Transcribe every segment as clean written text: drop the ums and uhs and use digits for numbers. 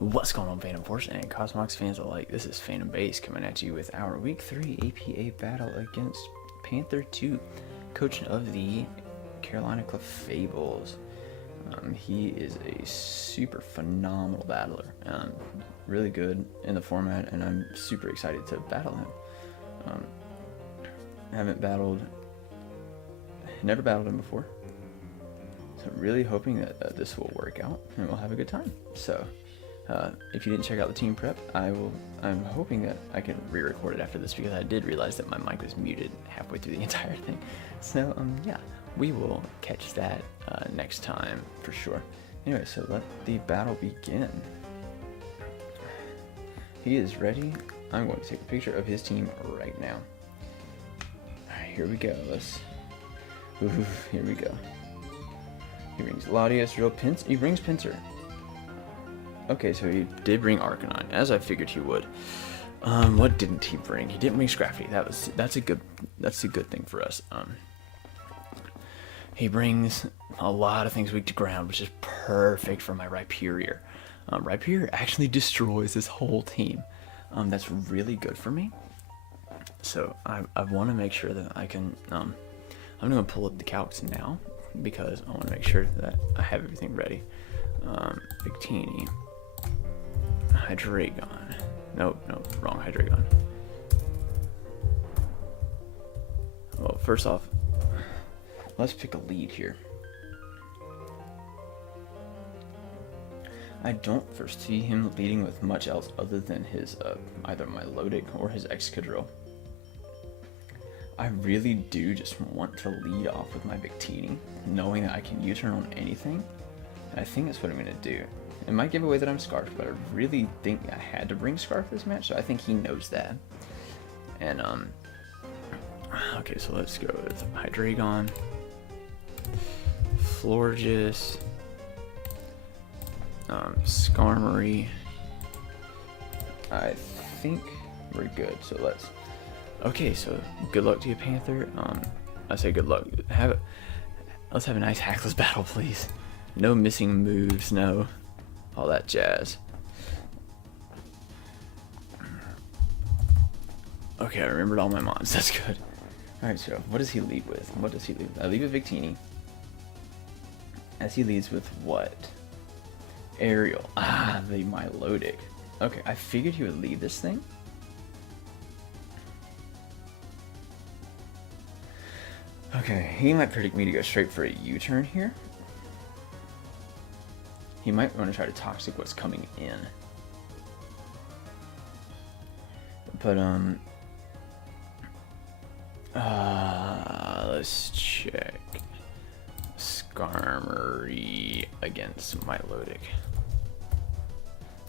What's going on, Phantom Force and Cosmogs fans alike? This is Phantom Base coming at you with our Week 3 APA battle against Panther 2, coach of the Carolina Clefables. He is a super phenomenal battler, really good in the format, and I'm super excited to battle him. Never battled him before, so I'm really hoping that this will work out and we'll have a good time. So. If you didn't check out the team prep, I'm hoping that I can re-record it after this because I did realize that my mic was muted halfway through the entire thing. So yeah, we will catch that next time for sure. Anyway, so let the battle begin. He is ready. I'm going to take a picture of his team right now. Alright, here we go. Here we go. He brings Latias, he brings Pinsir. Okay, so he did bring Arcanine, as I figured he would. What didn't he bring? He didn't bring Scrafty. That's a good thing for us. He brings a lot of things weak to ground, which is perfect for my Rhyperior. Rhyperior actually destroys this whole team. That's really good for me. So I want to make sure that I can. I'm going to pull up the calcs now because I want to make sure that I have everything ready. Victini. Hydreigon. No, wrong Hydreigon. Well, first off, let's pick a lead here. I don't foresee him leading with much else other than his either Milotic or his Excadrill. I really do just want to lead off with my Victini, knowing that I can U-turn on anything. I think that's what I'm going to do. It might give away that I'm Scarf, but I really think I had to bring Scarf this match, so I think he knows that. And, okay, so let's go with Hydreigon, Florges, Skarmory. I think we're good, so let's... Okay, so good luck to you, Panther. I say good luck. Let's have a nice hackless battle, please. No missing moves, no all that jazz. Okay, I remembered all my mons. That's good. Alright, so what does he lead with? I lead with Victini. As he leads with what? Aerial. The Milotic. Okay, I figured he would lead this thing. Okay, he might predict me to go straight for a U-turn here. He might want to try to Toxic what's coming in. But, let's check. Skarmory against Milotic.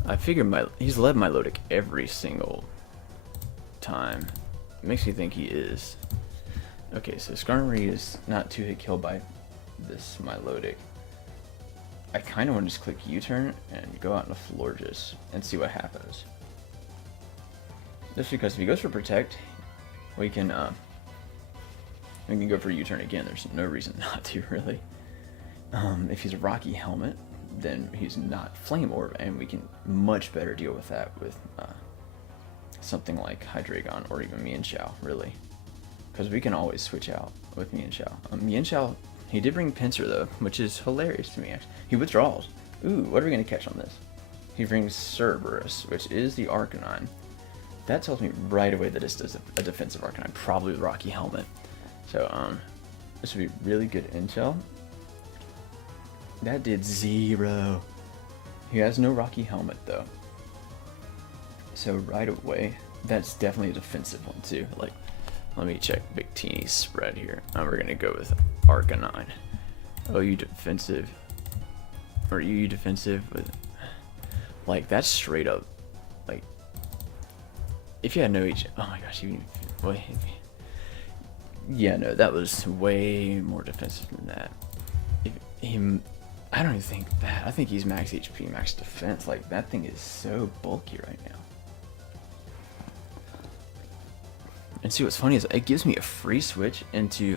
I figure he's led Milotic every single time. It makes me think he is. Okay, so Skarmory is not 2-hit kill by this Milotic. I kind of want to just click U-turn and go out into Florges and see what happens. Just because if he goes for Protect, we can go for U-turn again. There's no reason not to, really. If he's a Rocky Helmet, then he's not Flame Orb, and we can much better deal with that with something like Hydreigon or even Mienshao, really. Because we can always switch out with Mienshao. Mienshao, he did bring Pinsir though, which is hilarious to me actually. He withdraws. Ooh, what are we going to catch on this? He brings Cerberus, which is the Arcanine. That tells me right away that this is a defensive Arcanine, probably with Rocky Helmet. So, this would be really good intel. That did 0. He has no Rocky Helmet though. So right away, that's definitely a defensive one too. Like, let me check Victini's spread here. We're gonna go with Arcanine. Oh, you defensive. Or you defensive with... Like, that's straight up... Like... If you had no H... Oh my gosh, you... Well, yeah, no, that was way more defensive than that. I don't even think that. I think he's max HP, max defense. Like, that thing is so bulky right now. And see, what's funny is it gives me a free switch into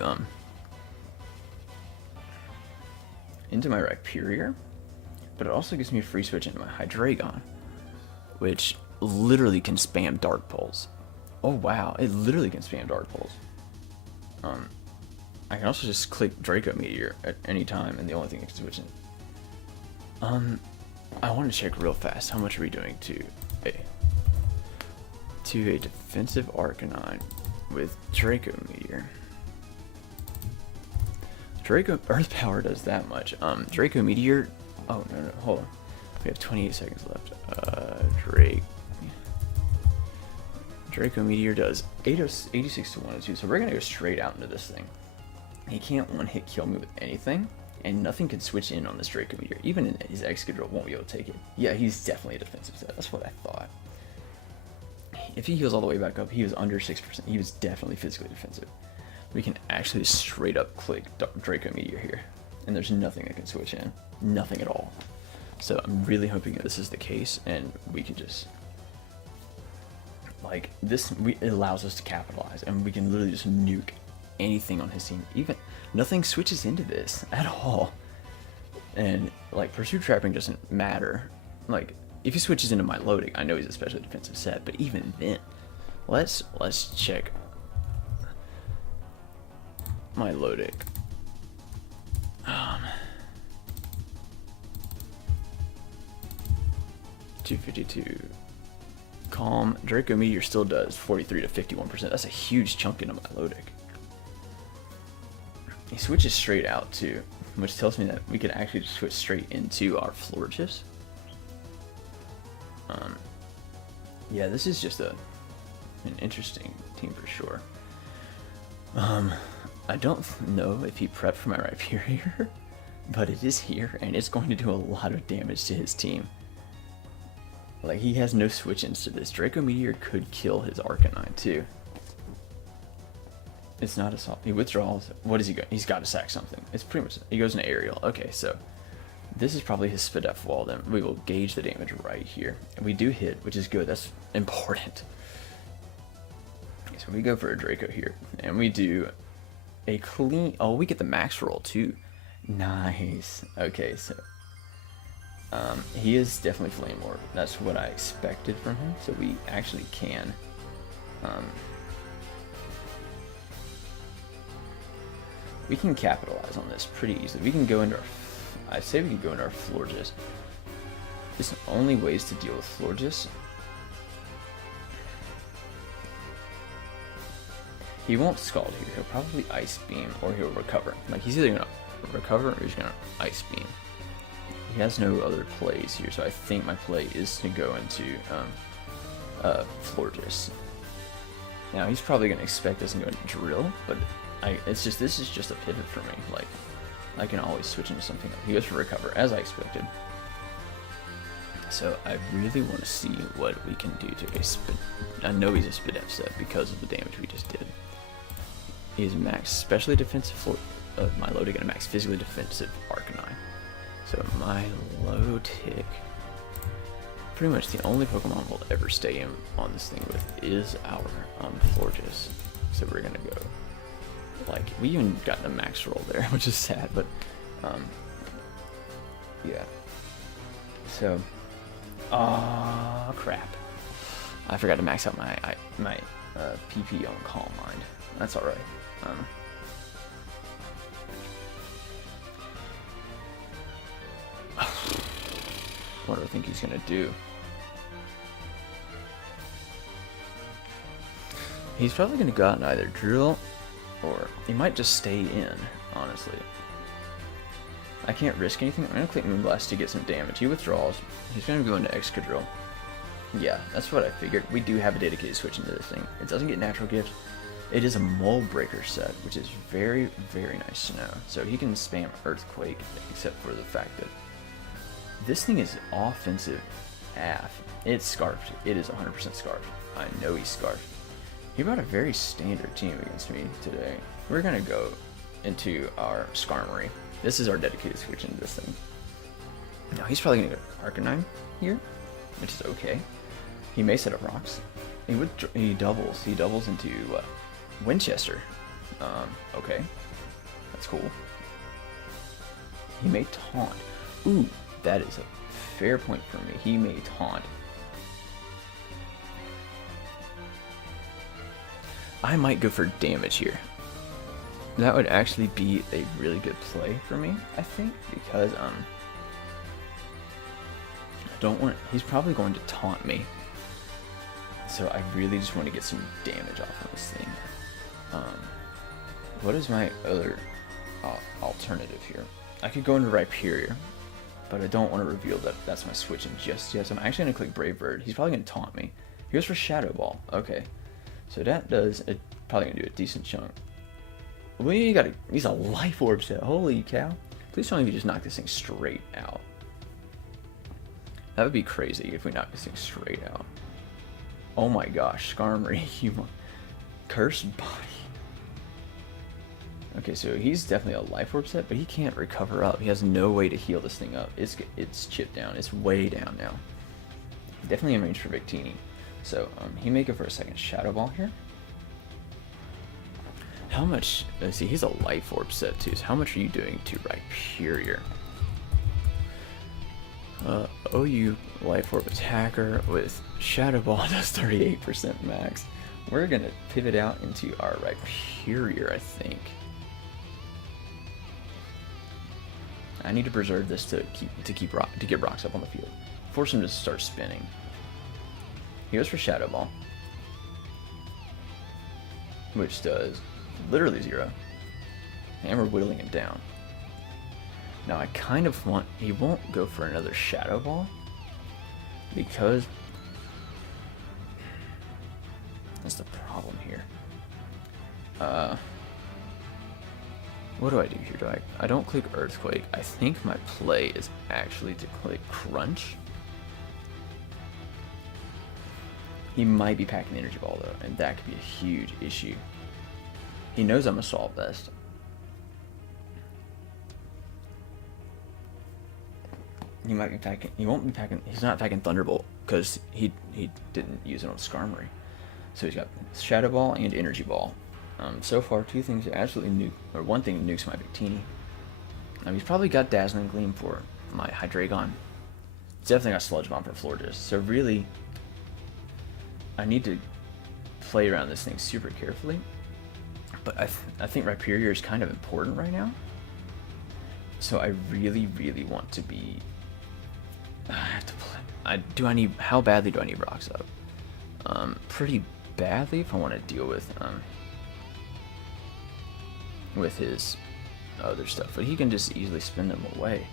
my Rhyperior, but it also gives me a free switch into my Hydreigon. which literally can spam Dark Pulse. Oh wow, it literally can spam Dark Pulse. I can also just click Draco Meteor at any time, and the only thing I can switch in. I want to check real fast. How much are we doing to a defensive Arcanine with Draco Meteor? Draco Earth Power does that much. Draco Meteor. Oh no, hold on. We have 28 seconds left. Draco Meteor does 86 to 102, so we're gonna go straight out into this thing. He can't one-hit kill me with anything, and nothing can switch in on this Draco Meteor. Even in his Excadrill won't be able to take it. Yeah, he's definitely a defensive set. That's what I thought. If he heals all the way back up, he was under 6%. He was definitely physically defensive. We can actually straight up click Draco Meteor here, and there's nothing that can switch in. Nothing at all. So I'm really hoping that this is the case, and we can just, like, it allows us to capitalize, and we can literally just nuke anything on his team. Even nothing switches into this at all, and like Pursuit Trapping doesn't matter. Like if he switches into my Milotic, I know he's a special defensive set, but even then, let's check my Milotic. 252. Calm. Draco Meteor still does 43 to 51%. That's a huge chunk into my Milotic. He switches straight out too, which tells me that we could actually just switch straight into our Florges. Yeah, this is just an interesting team for sure. I don't know if he prepped for my Rhyperior, but it is here, and it's going to do a lot of damage to his team. Like, he has no switch-ins to this. Draco Meteor could kill his Arcanine too. It's not assault. He withdraws. What does he go? He's got to sack something. It's pretty much. He goes into Aerial. Okay, so this is probably his Spidef wall. Then we will gauge the damage right here. And we do hit, which is good. That's important. Okay, so we go for a Draco here, and we do a clean. Oh, we get the max roll too. Nice. Okay, so he is definitely Flame Orb. That's what I expected from him. So we actually can. We can capitalize on this pretty easily. We can go into our, I say we can go into our Florges. There's only ways to deal with Florges. He won't Scald here. He'll probably Ice Beam or he'll Recover. Like, he's either gonna Recover or he's gonna Ice Beam. He has no other plays here, so I think my play is to go into Florges. Now he's probably gonna expect us to go into Drill, but this is just a pivot for me. Like, I can always switch into something else. He goes for Recover, as I expected. So I really want to see what we can do to a Spid. I know he's a Spidef set because of the damage we just did. He's max specially defensive for Milotic and a max physically defensive Arcanine. So Milotic, pretty much the only Pokemon we'll ever stay in on this thing with is our Florges. So we're gonna go. Like, we even got the max roll there, which is sad, but yeah. So, crap. I forgot to max out my PP on Calm Mind. That's all right. What do I think he's gonna do? He's probably gonna go out and either Drill, or he might just stay in, honestly. I can't risk anything. I'm going to click Moonblast to get some damage. He withdraws. He's going to go into Excadrill. Yeah, that's what I figured. We do have a dedicated switch into this thing. It doesn't get Natural Gift. It is a Mold Breaker set, which is very, very nice to know. So he can spam Earthquake, except for the fact that this thing is offensive AF. It's Scarfed. It is 100% Scarfed. I know he's Scarfed. He brought a very standard team against me today. We're gonna go into our Skarmory. This is our dedicated switch into this thing. Now he's probably gonna go Arcanine here, which is okay. He may set up rocks. He doubles. He doubles into Winchester. Okay, that's cool. He may taunt. Ooh, that is a fair point for me. He may taunt. I might go for damage here. That would actually be a really good play for me, I think, because I don't want. He's probably going to taunt me, so I really just want to get some damage off of this thing. What is my other alternative here? I could go into Rhyperior, but I don't want to reveal that that's my switching just yet. So I'm actually going to click Brave Bird. He's probably going to taunt me. He goes for Shadow Ball. Okay, so that does it. Probably going to do a decent chunk. He's a Life Orb set. Holy cow. Please tell me if you just knock this thing straight out. That would be crazy if we knock this thing straight out. Oh my gosh, Skarmory, you cursed body. Okay, so he's definitely a Life Orb set, but he can't recover up. He has no way to heal this thing up. It's chipped down. It's way down now. Definitely in range for Victini. So he may go for a second Shadow Ball here. How much? Let's see, he's a Life Orb set too. So how much are you doing to Rhyperior? OU Life Orb attacker with Shadow Ball does 38% max. We're gonna pivot out into our Rhyperior, I think. I need to preserve this to get rocks up on the field. Force him to start spinning. He goes for Shadow Ball, which does literally 0. And we're whittling him down. Now I kind of want, he won't go for another Shadow Ball because that's the problem here. What do I do here? I don't click Earthquake. I think my play is actually to click Crunch. He might be packing the Energy Ball though, and that could be a huge issue. He knows I'm Assault Vest. He might be packing. He won't be packing. He's not packing Thunderbolt because he didn't use it on Skarmory. So he's got Shadow Ball and Energy Ball. So far, two things absolutely nuke, or one thing nukes my Victini. He's probably got Dazzling Gleam for my Hydreigon. He's definitely got Sludge Bomb for Florges. So really, I need to play around this thing super carefully. But I think Rhyperior is kind of important right now. So I really, really want to be. I have to play. How badly do I need rocks up? Pretty badly if I want to deal with his other stuff. But he can just easily spin them away.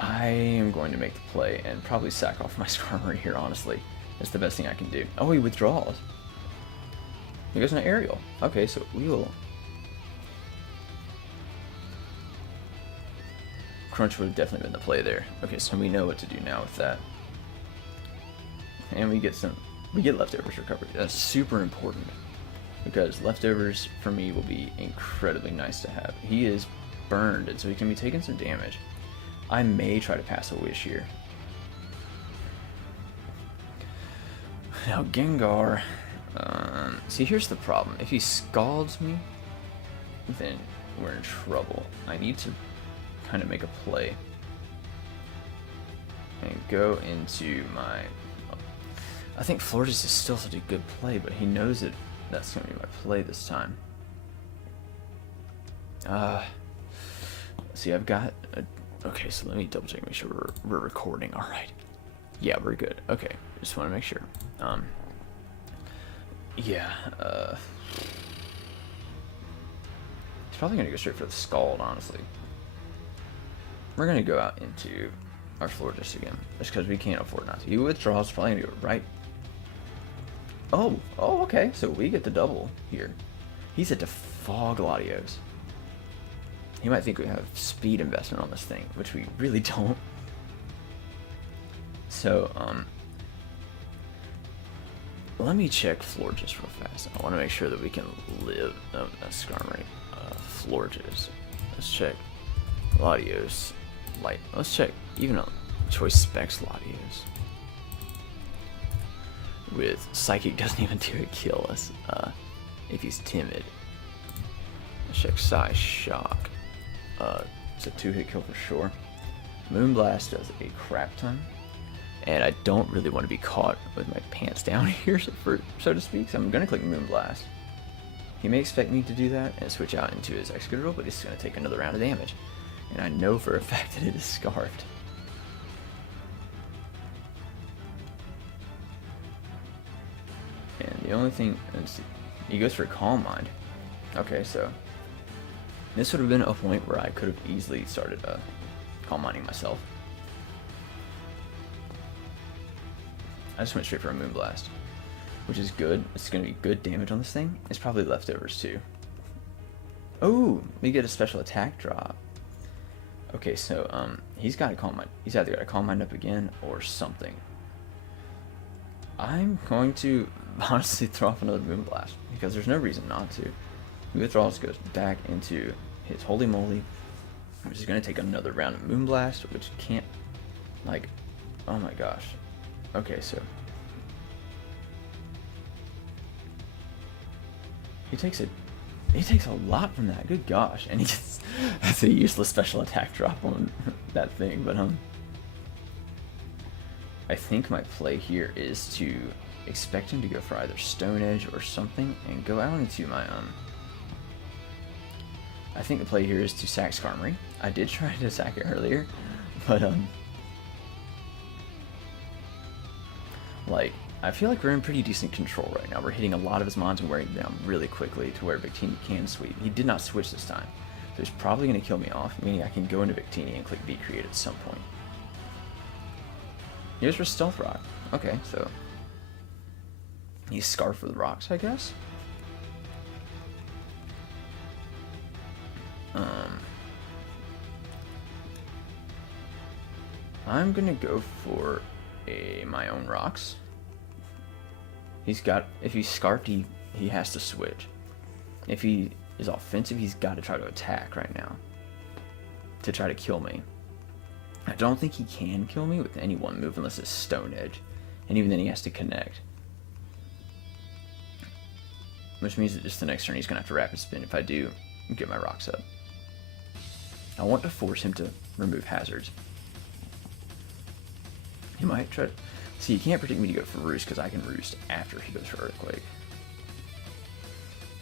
I am going to make the play and probably sack off my Skarmory here. Honestly, that's the best thing I can do. Oh, he withdraws. He goes into Aerial. Okay, so we will. Crunch would have definitely been the play there. Okay, so we know what to do now with that. And we get leftovers recovery. That's super important because leftovers for me will be incredibly nice to have. He is burned, and so he can be taking some damage. I may try to pass a Wish here. Now Gengar. See, here's the problem. If he Scalds me, then we're in trouble. I need to kind of make a play and go into my. I think Florges is still such a good play, but he knows that that's going to be my play this time. See, I've got. Okay, so let me double check, make sure we're recording. All right. Yeah, we're good. Okay, just want to make sure. Yeah. He's probably gonna go straight for the Scald, honestly. We're gonna go out into our Florges again, just because we can't afford not to. He withdraws, probably gonna do it right. Oh, okay. So we get the double here. He's at the Fog Latios. He might think we have speed investment on this thing, which we really don't. So, let me check Florges real fast. I want to make sure that we can live. Oh, that's Skarmory. Florges. Let's check Latios. Light. Let's check even a Choice Specs Latios. With Psychic doesn't even do it kill us if he's timid. Let's check Psy Shock. It's a 2-hit kill for sure. Moonblast does a crap ton. And I don't really want to be caught with my pants down here, so to speak. So I'm going to click Moonblast. He may expect me to do that and switch out into his Excadrill, but he's going to take another round of damage. And I know for a fact that it is Scarfed. And the only thing, he goes for Calm Mind. Okay, so this would have been a point where I could have easily started Calm Minding myself. I just went straight for a Moonblast, which is good. It's going to be good damage on this thing. It's probably leftovers too. Oh, we get a special attack drop. Okay, so he's got to Calm Mind. He's either got to Calm Mind up again or something. I'm going to honestly throw off another Moonblast because there's no reason not to. He withdraws, goes back into his Holy Moly, which is going to take another round of Moonblast, which can't, like, oh my gosh. Okay, so he takes a lot from that. Good gosh, and he gets that's a useless special attack drop on that thing. But I think my play here is to expect him to go for either Stone Edge or something, and go out into my I think the play here is to sack Skarmory. I did try to sack it earlier, but like, I feel like we're in pretty decent control right now. We're hitting a lot of his mons and wearing them down really quickly to where Victini can sweep. He did not switch this time, so he's probably going to kill me off, meaning I can go into Victini and click V-Create at some point. Here's for Stealth Rock. Okay, so he's Scarf with rocks, I guess. I'm gonna go for my own rocks. He's got, if he's Scarfed, he has to switch. If he is offensive, he's got to try to attack right now to try to kill me. I don't think he can kill me with any one move unless it's Stone Edge, and even then he has to connect. Which means that just the next turn he's gonna have to Rapid Spin if I do get my rocks up. I want to force him to remove hazards. He might try to... See, he can't predict me to go for Roost because I can Roost after he goes for Earthquake.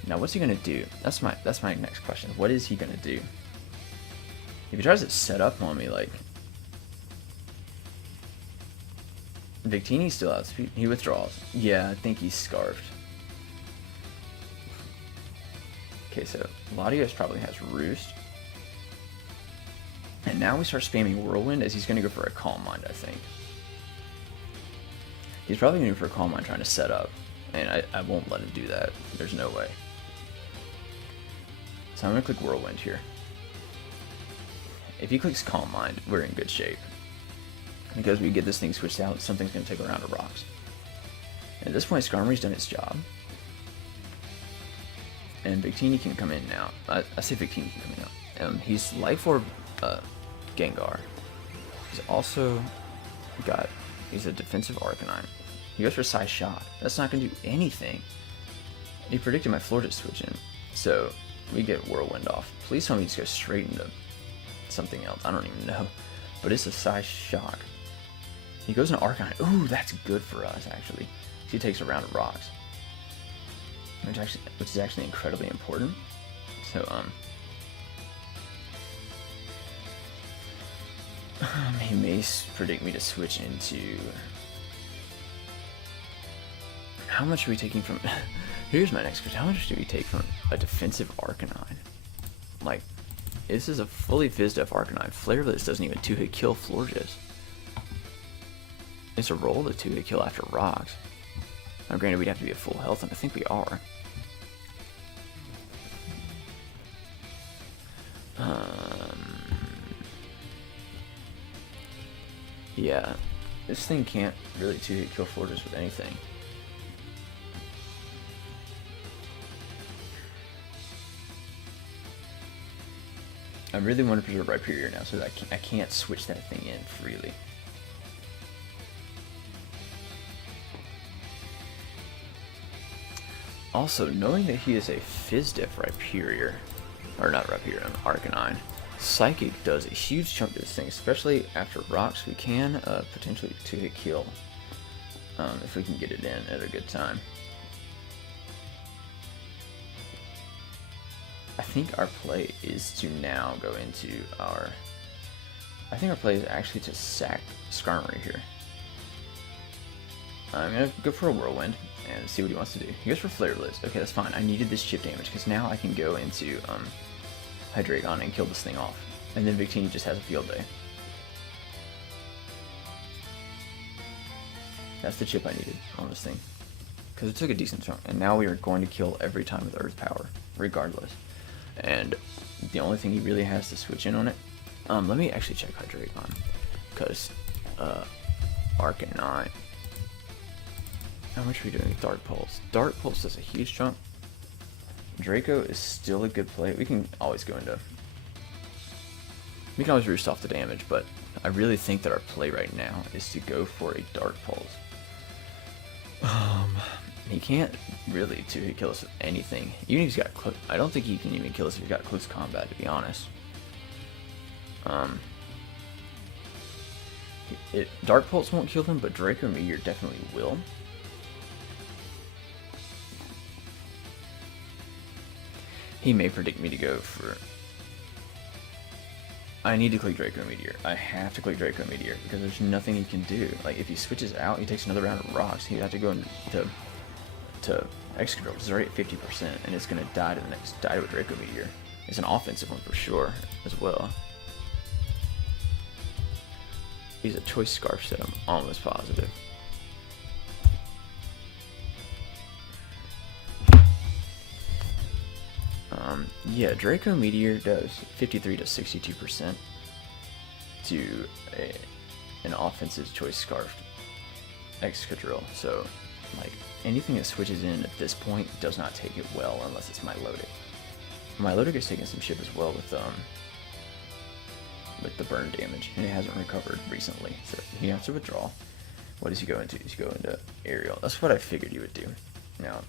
Now, what's he going to do? That's my next question. What is he going to do? If he tries to set up on me, like... Victini's still outspeed. He withdraws. Yeah, I think he's Scarfed. Okay, so Latios probably has Roost. And now we start spamming Whirlwind as he's going to go for a Calm Mind, I think. He's probably going to go for a Calm Mind trying to set up, and I won't let him do that. There's no way. So I'm going to click Whirlwind here. If he clicks Calm Mind, we're in good shape. Because we get this thing switched out, something's going to take a round of rocks. And at this point, Skarmory's done its job. And Victini can come in now. I say Victini can come in now. He's Life Orb Gengar. He's also got... He's a defensive Arcanine. He goes for Psy Shock. That's not going to do anything. He predicted my Florida switch in. So, we get Whirlwind off. Please tell me just go straight into something else. I don't even know. But it's a Psy Shock. He goes into Arcanine. Ooh, that's good for us, actually. He takes a round of rocks. Which is actually incredibly important. So, he may predict me to switch into... How much are we taking from... Here's my next question. How much do we take from a defensive Arcanine? Like, this is a fully Fizzed up Arcanine. Flareless doesn't even 2-hit kill Florges. It's a roll to 2-hit kill after rocks. Now granted, we'd have to be at full health, and I think we are. Yeah, this thing can't really 2-hit kill Florges with anything. I really want to preserve Rhyperior now so that I can't switch that thing in freely. Also, knowing that he is a Fizdef Rhyperior, or not Rhyperior, an Arcanine, Psychic does a huge chunk to this thing, especially after rocks. We can potentially 2-hit kill if we can get it in at a good time. I think our play is to now go into our... I think our play is actually to sack Skarmory here. I'm going to go for a Whirlwind and see what he wants to do. He goes for Flare Blitz. Okay, that's fine. I needed this chip damage because now I can go into Hydreigon and kill this thing off. And then Victini just has a field day. That's the chip I needed on this thing. Because it took a decent chunk. And now we are going to kill every time with Earth Power, regardless. And the only thing he really has to switch in on it. Let me actually check Hydreigon. Because Arcanine. How much are we doing with Dark Pulse? Dark Pulse does a huge chunk. Draco is still a good play. We can always go into... We can always roost off the damage, but I really think that our play right now is to go for a Dark Pulse. He can't really two-hit kill us with anything. Even if he's got close... I don't think he can even kill us if he's got close combat, to be honest. Dark Pulse won't kill him, but Draco Meteor definitely will. He may predict me to go for... I need to click Draco Meteor. I have to click Draco Meteor because there's nothing he can do. Like, if he switches out, he takes another round of rocks. He'd have to go into Excadrill, which is already at 50%, and it's going to die to the next die to a Draco Meteor. It's an offensive one for sure, as well. He's a Choice Scarf set, I'm almost positive. Yeah, Draco Meteor does 53 to 62% to an offensive Choice Scarf Excadrill. So, like, anything that switches in at this point does not take it well unless it's Milotic. Milotic is taking some shit as well with the burn damage, and it hasn't recovered recently, so he has to withdraw. What does he go into? Does he go into Aerial? That's what I figured he would do. Now,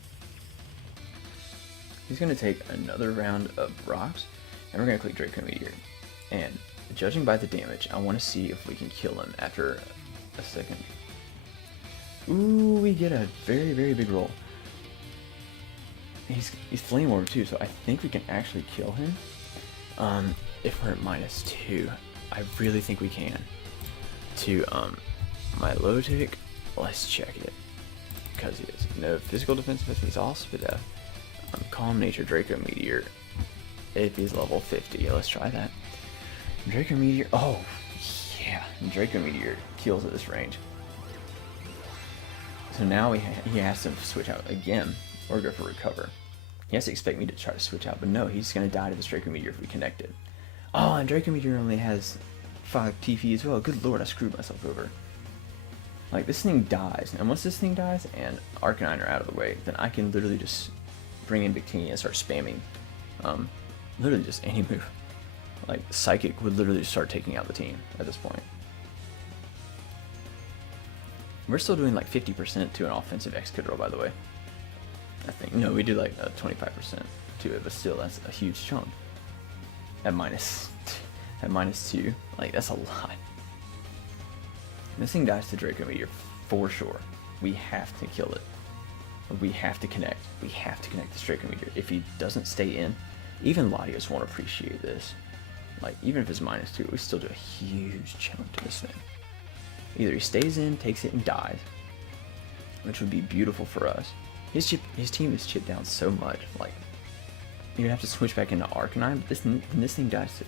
he's going to take another round of rocks, and we're going to click Draco Meteor. And judging by the damage, I want to see if we can kill him after a second. Ooh, we get a very, very big roll. He's Flame Orb too, so I think we can actually kill him. If we're at -2, I really think we can. To Milotic, let's check it. Because he has no physical defense, but he's also with Calm Nature Draco Meteor. If he's level 50, let's try that. Draco Meteor, oh yeah, Draco Meteor kills at this range. So now he has to switch out again, or go for Recover. He has to expect me to try to switch out, but no, he's going to die to this Draco Meteor if we connect it. Oh, and Draco Meteor only has 5 TP as well. Good lord, I screwed myself over. Like, this thing dies, and once this thing dies and Arcanine are out of the way, then I can literally just bring in Victini and start spamming literally just any move. Like, Psychic would literally start taking out the team at this point. We're still doing like 50% to an offensive Excadrill, by the way. I think. No, we do like 25% to it, but still, that's a huge chunk. At -2, like, that's a lot. This thing dies to Draco Meteor for sure. We have to kill it. We have to connect. We have to connect this Draco Meteor. If he doesn't stay in, even Latios won't appreciate this. Like, even if it's -2, we still do a huge chunk to this thing. Either he stays in, takes it, and dies, which would be beautiful for us. His team is chipped down so much. Like, you'd have to switch back into Arcanine, but this thing dies to...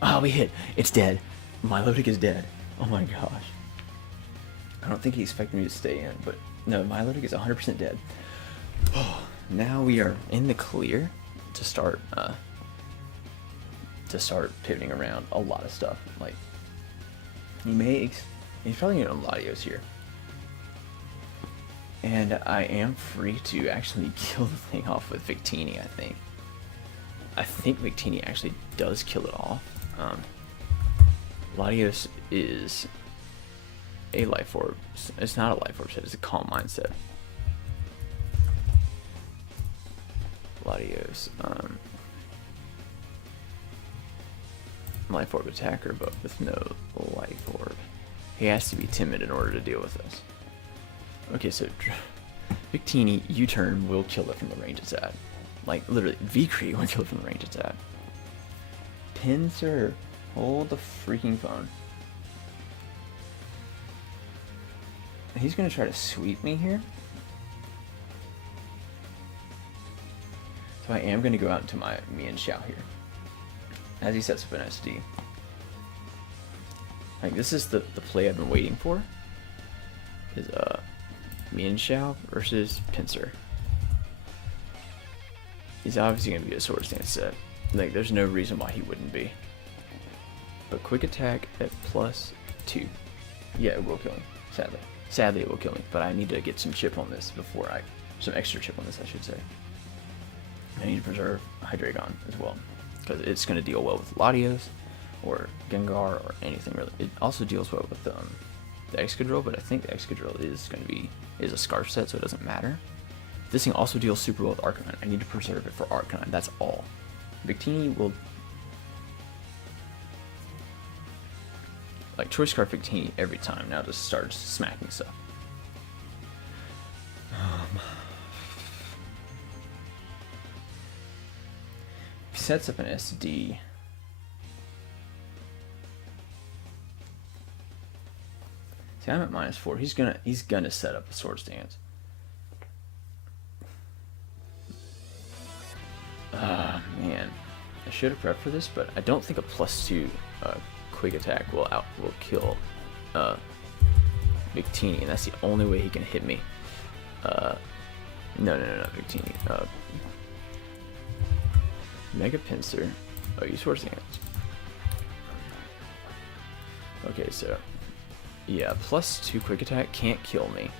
Oh, we hit. It's dead. Milotic is dead. Oh my gosh. I don't think he expected me to stay in, but no, Milotic is 100% dead. Oh, now we are in the clear to start pivoting around a lot of stuff. Like, he's probably gonna Latios here. And I am free to actually kill the thing off with Victini, I think. I think Victini actually does kill it off. Latios is a Life Orb. It's not a Life Orb set, it's a Calm Mindset. Latios, Life Orb attacker, but with no Life Orb. He has to be timid in order to deal with this. Okay, so Victini U-turn will kill it from the range it's at. Like, literally, V-Create when killed from range attack. Pincer, hold the freaking phone. He's gonna try to sweep me here. So I am gonna go out into my Mian Xiao here. As he sets up an SD. Like, this is the play I've been waiting for. Is Mian Xiao versus Pincer. He's obviously gonna be a sword stance set. Like, there's no reason why he wouldn't be. But quick attack at +2. Yeah, it will kill me, sadly. Sadly, it will kill me, but I need to get some chip on this before some extra chip on this, I should say. I need to preserve Hydreigon as well, because it's going to deal well with Latios, or Gengar, or anything really. It also deals well with the Excadrill, but I think the Excadrill is a Scarf set, so it doesn't matter. This thing also deals super well with Arcanine. I need to preserve it for Arcanine, that's all. Victini will... Like, Choice Scarf Victini every time now just starts smacking stuff. He sets up an SD. See, I'm at -4. He's gonna set up a Sword Stance. Man. I should have prepped for this, but I don't think a +2 quick attack will kill Victini, and that's the only way he can hit me. No, Victini. Mega Pinsir. Oh, you Sword Stance. Okay, so yeah, +2 quick attack can't kill me.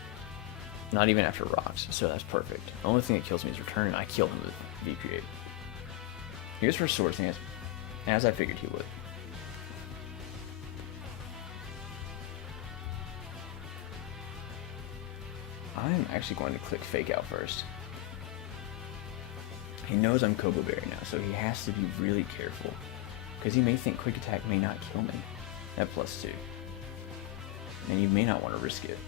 Not even after rocks, so that's perfect. The only thing that kills me is return, and I kill him with V-Create. He goes for Sword Stance, as I figured he would. I'm actually going to click Fake Out first. He knows I'm Kobo Berry now, so he has to be really careful, because he may think Quick Attack may not kill me at +2. And you may not want to risk it.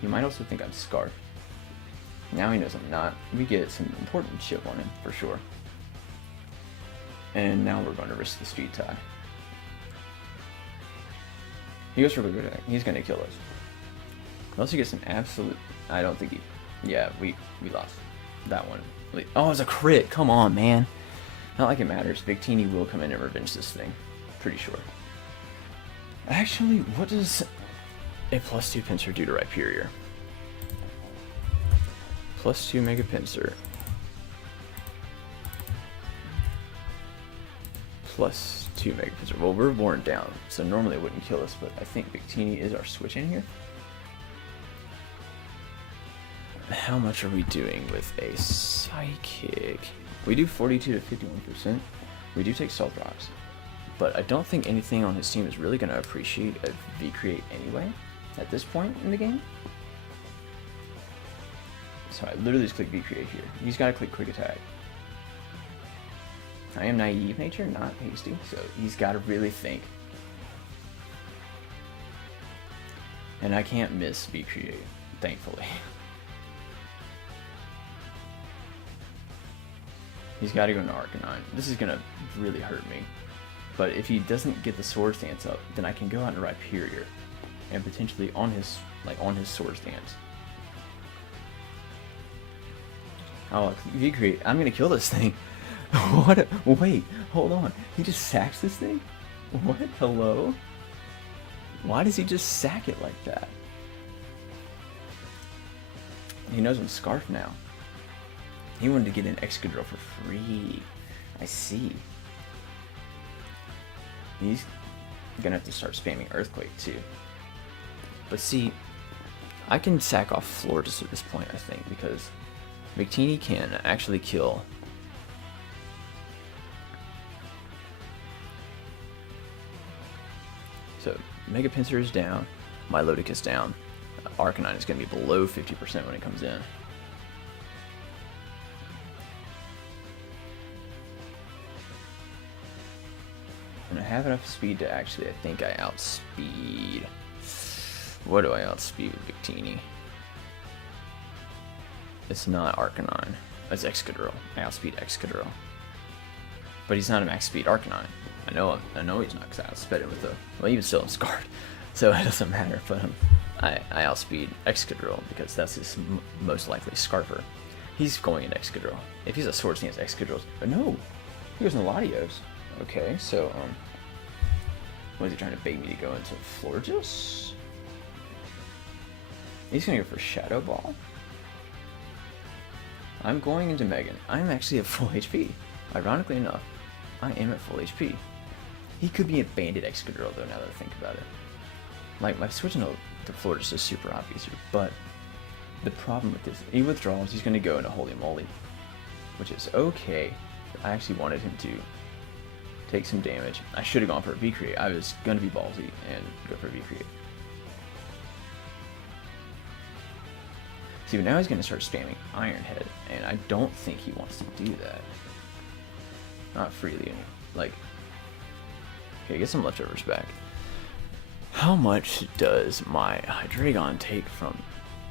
He might also think I'm Scarf. Now he knows I'm not. We get some important chip on him, for sure. And now we're going to risk the Speed Tie. He goes for Quick Attack. He's going to kill us. Unless he gets an absolute... I don't think he... Yeah, we lost that one. Oh, it's a crit! Come on, man. Not like it matters. Victini will come in and revenge this thing. Pretty sure. Actually, what does a +2 Pinsir do to Rhyperior? +2 Mega Pinsir. +2 Mega Pinsir. Well, we're worn down, so normally it wouldn't kill us, but I think Victini is our switch in here. How much are we doing with a Psychic? We do 42 to 51%. We do take Stealth Rocks. But I don't think anything on his team is really going to appreciate a V-Create anyway, at this point in the game. So I literally just click V-Create here. He's got to click Quick Attack. I am naive nature, not hasty, so he's got to really think. And I can't miss V-Create, thankfully. He's got to go into Arcanine. This is going to really hurt me. But if he doesn't get the Sword Stance up, then I can go out into Rhyperior and potentially on his Sword Stance. Oh, V-Create. I'm going to kill this thing. What? Wait, hold on. He just sacks this thing? What? Hello? Why does he just sack it like that? He knows I'm Scarf now. He wanted to get an Excadrill for free. I see. He's gonna have to start spamming Earthquake too. But see, I can sack off Florges at this point, I think, because Victini can actually kill. So Mega Pinsir is down, Milotic is down, Arcanine is going to be below 50% when it comes in. And I have enough speed to actually, I think I outspeed. What do I outspeed with Victini? It's not Arcanine. It's Excadrill. I outspeed Excadrill. But he's not a max speed Arcanine. I know he's not, because I outspeed him with the... Well, even still, I'm scarred. So it doesn't matter, but I outspeed Excadrill because that's his most likely Scarfer. He's going into Excadrill. If he's a Swords Dance, Excadrill... But no! He goes into Latios. Okay, so, what is he trying to bait me to go into? Florges? He's gonna go for Shadow Ball. I'm going into Megan. I'm actually at full HP. Ironically enough, I am at full HP. He could be a banded Excadrill though, now that I think about it. Like, my switching to Florges is super obvious here, but the problem with this, he withdraws, he's gonna go into Holy Moly, which is okay. I actually wanted him to take some damage. I should have gone for a V-Create. I was gonna be ballsy and go for a V-Create. See, but now he's gonna start spamming Iron Head, and I don't think he wants to do that. Not freely, like... Okay, get some leftovers back. How much does my Hydreigon take from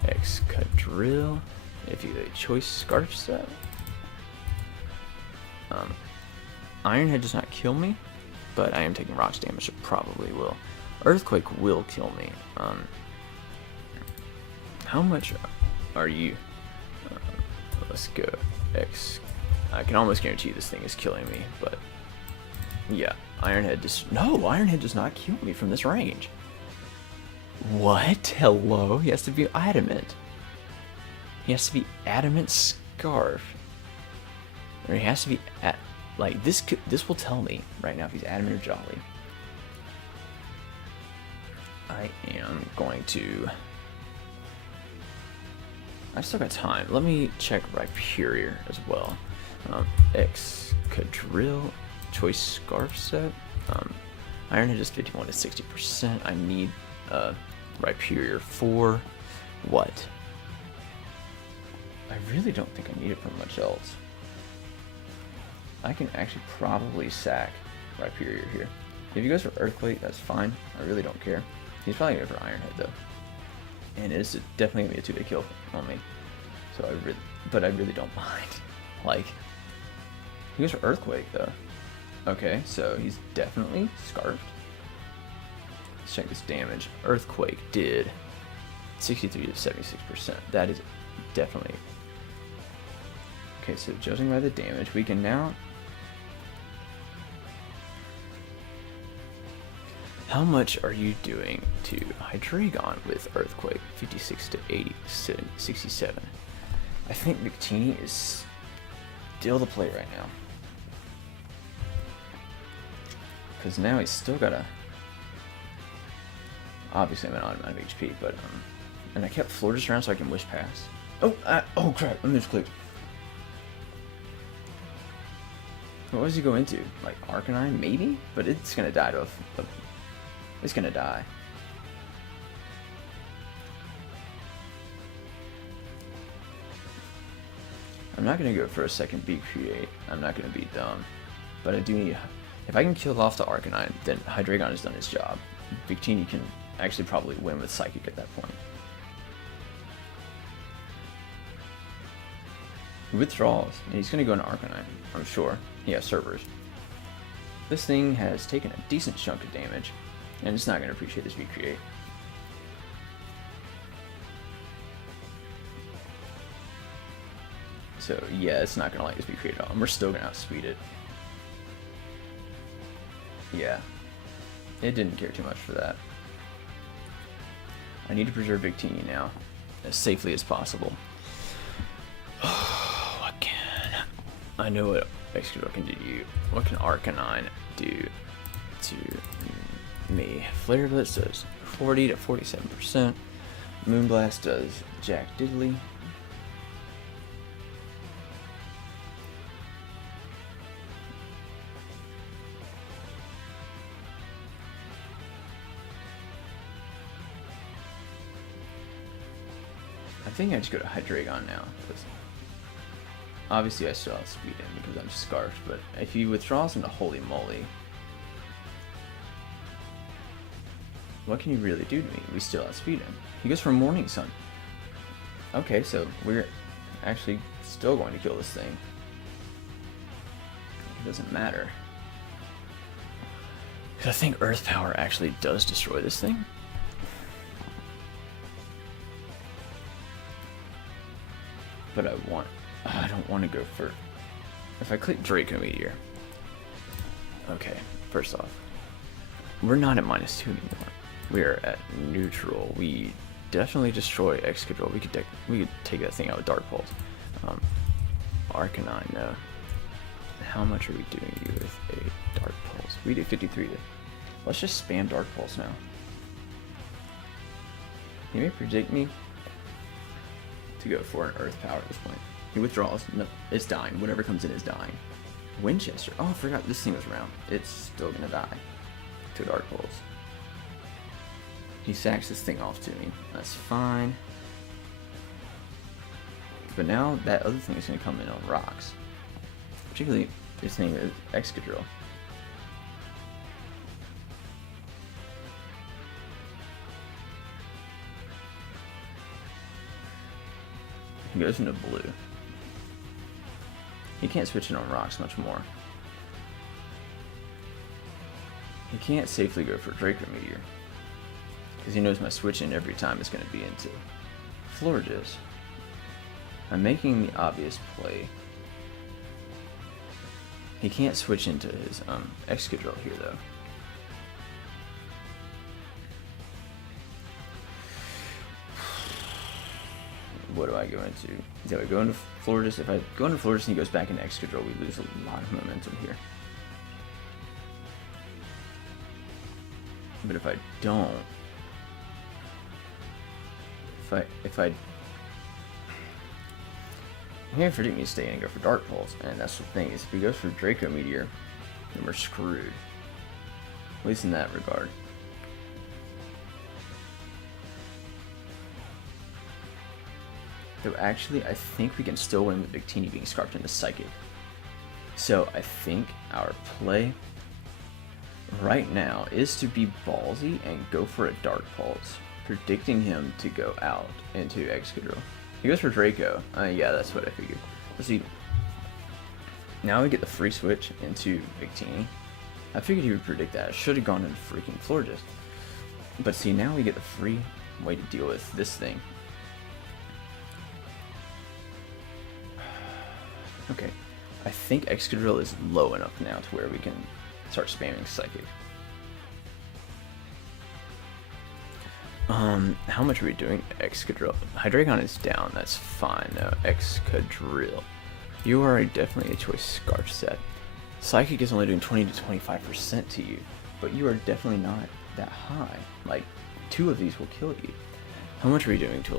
Excadrill if you a choice Scarf set? Iron Head does not kill me, but I am taking rocks damage, so probably will. Earthquake will kill me. How much are you? Let's go X. I can almost guarantee this thing is killing me, but yeah, Iron Head Iron Head does not kill me from this range. What? Hello? He has to be adamant. He has to be adamant Scarf. Or he has to be like this. This will tell me right now if he's adamant or jolly. I am going to. I've still got time. Let me check Rhyperior as well. Excadrill choice Scarf set. Iron Head is 51 to 60%. I need Rhyperior for what? I really don't think I need it for much else. I can actually probably sack Rhyperior here. If he goes for Earthquake, that's fine. I really don't care. He's probably going for Iron Head though. And it is definitely going to be a 2-day kill on me. So I really don't mind. Like, he goes for Earthquake though. Okay, so he's definitely Scarfed. Let's check this damage. Earthquake did 63 to 76%. That is definitely... Okay, so judging by the damage, we can now... How much are you doing to Hydreigon with Earthquake? 56 to 80, 67. I think Victini is still the play right now. Because now he's still got a... Obviously I'm an automatic HP, but... and I kept Florges around so I can Wish Pass. Oh, oh crap, I misclicked. What does he go into? Like Arcanine, maybe? But it's gonna die to a... It's gonna die. I'm not gonna go for a second V-Create. I'm not gonna be dumb. But I do need... If I can kill off the Arcanine, then Hydreigon has done his job. Victini can actually probably win with Psychic at that point. He withdraws, and he's gonna go into Arcanine, I'm sure. He has servers. This thing has taken a decent chunk of damage, and it's not gonna appreciate this V-Create. So yeah, it's not gonna like this V-Create at all, and we're still gonna outspeed it. Yeah, it didn't care too much for that. I need to preserve Victini now, as safely as possible. What can... I know what Excadrill can do to you. What can Arcanine do to me? Flare Blitz does 40 to 47%. Moonblast does Jack Diddley. I think I just go to Hydreigon now. Obviously I still outspeed him because I'm Scarfed, but if he withdraws into Holy Moly, what can he really do to me? We still outspeed him. He goes for Morning Sun. Okay, so actually still going to kill this thing. It doesn't matter. Because I think Earth Power actually does destroy this thing. But I don't want to go for... If I click Draco Meteor... Okay, first off, we're not at -2 anymore. We are at neutral. We definitely destroy Excadrill. We could take that thing out with Dark Pulse. Arcanine, no. How much are we doing you with a Dark Pulse? We did 53. Let's just spam Dark Pulse now. He may predict me to go for an Earth Power at this point. He withdraws. No, it's dying. Whatever comes in is dying. Winchester. Oh, I forgot this thing was around. It's still gonna die to Dark Pulse. He sacks this thing off to me. That's fine. But now that other thing is gonna come in on rocks. Particularly, its name is Excadrill. He goes into blue. He can't switch it on rocks much more. He can't safely go for Draco Meteor, because he knows my switch in every time is going to be into Florges. I'm making the obvious play. He can't switch into his Excadrill here though. What do I go into? Do I go into Florges? If I go into Florges and he goes back into Excadrill, we lose a lot of momentum here. But if I don't, if I can't predict me to stay and go for Dark Pulse, and that's the thing, is if he goes for Draco Meteor, then we're screwed. At least in that regard. Though actually, I think we can still win with Victini being scarfed into Psychic. So I think our play right now is to be ballsy and go for a Dark Pulse, predicting him to go out into Excadrill. He goes for Draco. Yeah, that's what I figured. Let's see. Now we get the free switch into Victini. I figured he would predict that. I should have gone into freaking Florges. But see, now we get the free way to deal with this thing. Okay, I think Excadrill is low enough now to where we can start spamming Psychic. How much are we doing? Excadrill. Hydreigon is down, that's fine though. Excadrill. You are definitely a choice Scarf set. Psychic is only doing 20 to 25% to you, but you are definitely not that high. Like, 2 of these will kill you. How much are we doing to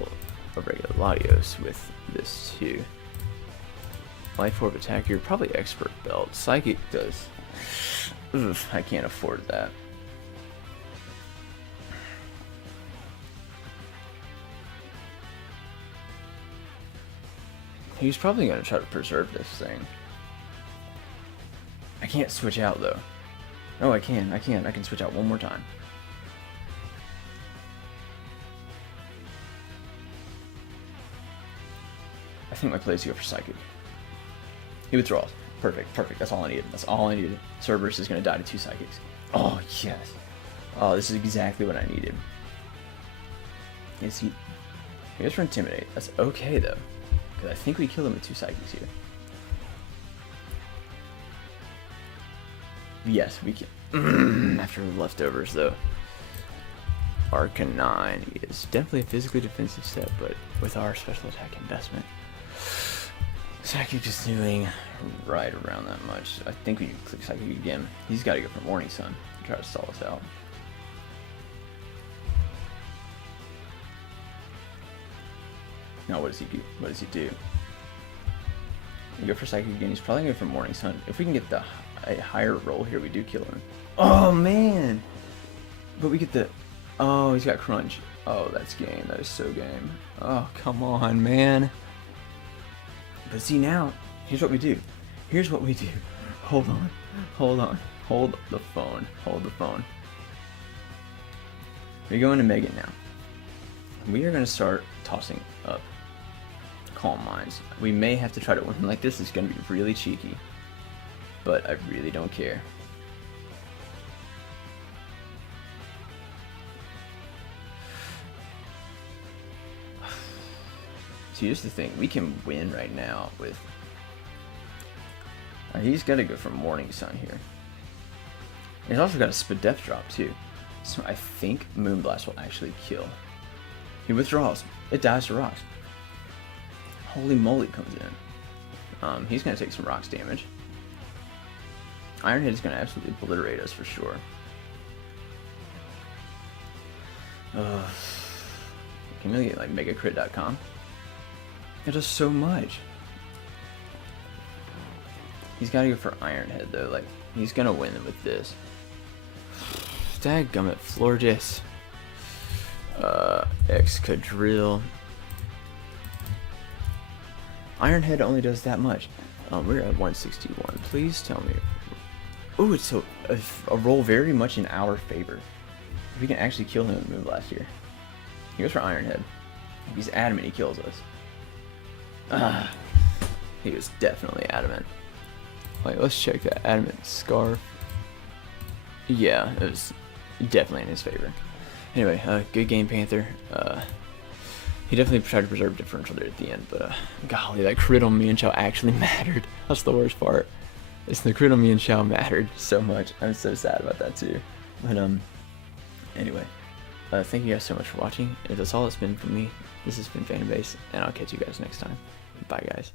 a regular Latios with this too? Life Orb attack, you're probably Expert Belt. Psychic does. Oof, I can't afford that. He's probably going to try to preserve this thing. I can't switch out though. No, I can. I can switch out one more time. I think my play is to go for Psychic. He withdraws. Perfect, perfect. That's all I needed. That's all I needed. Cerberus is going to die to 2 Psychics. Oh, yes. Oh, this is exactly what I needed. Is he goes for Intimidate. That's okay, though. Because I think we kill him with 2 Psychics here. Yes, we can. After leftovers, though. Arcanine is definitely a physically defensive set, but with our special attack investment, Psychic is doing right around that much. I think we can click Psychic again. He's got to go for Morning Sun to try to stall us out. Now what does he do? What does he do? We go for Psychic again. He's probably going to go for Morning Sun. If we can get a higher roll here, we do kill him. Oh man! But we get the... Oh, he's got Crunch. Oh, that's game. That is so game. Oh, come on, man. But see now, here's what we do. Here's what we do. Hold on. Hold on. Hold the phone. Hold the phone. We go into Megan now. We are going to start tossing up Calm Minds. We may have to try to win him like this. It's going to be really cheeky. But I really don't care. See, here's the thing. We can win right now with... he's got to go for Morning Sun here. He's also got a Spadef drop too. So I think Moonblast will actually kill. He withdraws. It dies to rocks. Holy moly comes in. He's going to take some rocks damage. Ironhead is going to absolutely obliterate us for sure. Can we get like megacrit.com? It does so much. He's got to go for Ironhead though. Like, he's going to win with this. Dadgummit, Florges. Excadrill. Ironhead only does that much. We're at 161. Please tell me. Oh, it's a roll very much in our favor. If we can actually kill him with Moonblast here. He goes for Ironhead. If he's adamant, he kills us. He was definitely adamant. Wait, let's check that. Adamant Scarf. Yeah, it was definitely in his favor. Anyway, good game, Panther. He definitely tried to preserve differential there at the end, but golly, that crit on me and Chow actually mattered. That's the worst part. It's the crit on me and Chow mattered so much. I'm so sad about that too. But anyway, thank you guys so much for watching. If that's all it's been from me, this has been Fanbase, and I'll catch you guys next time. Bye, guys.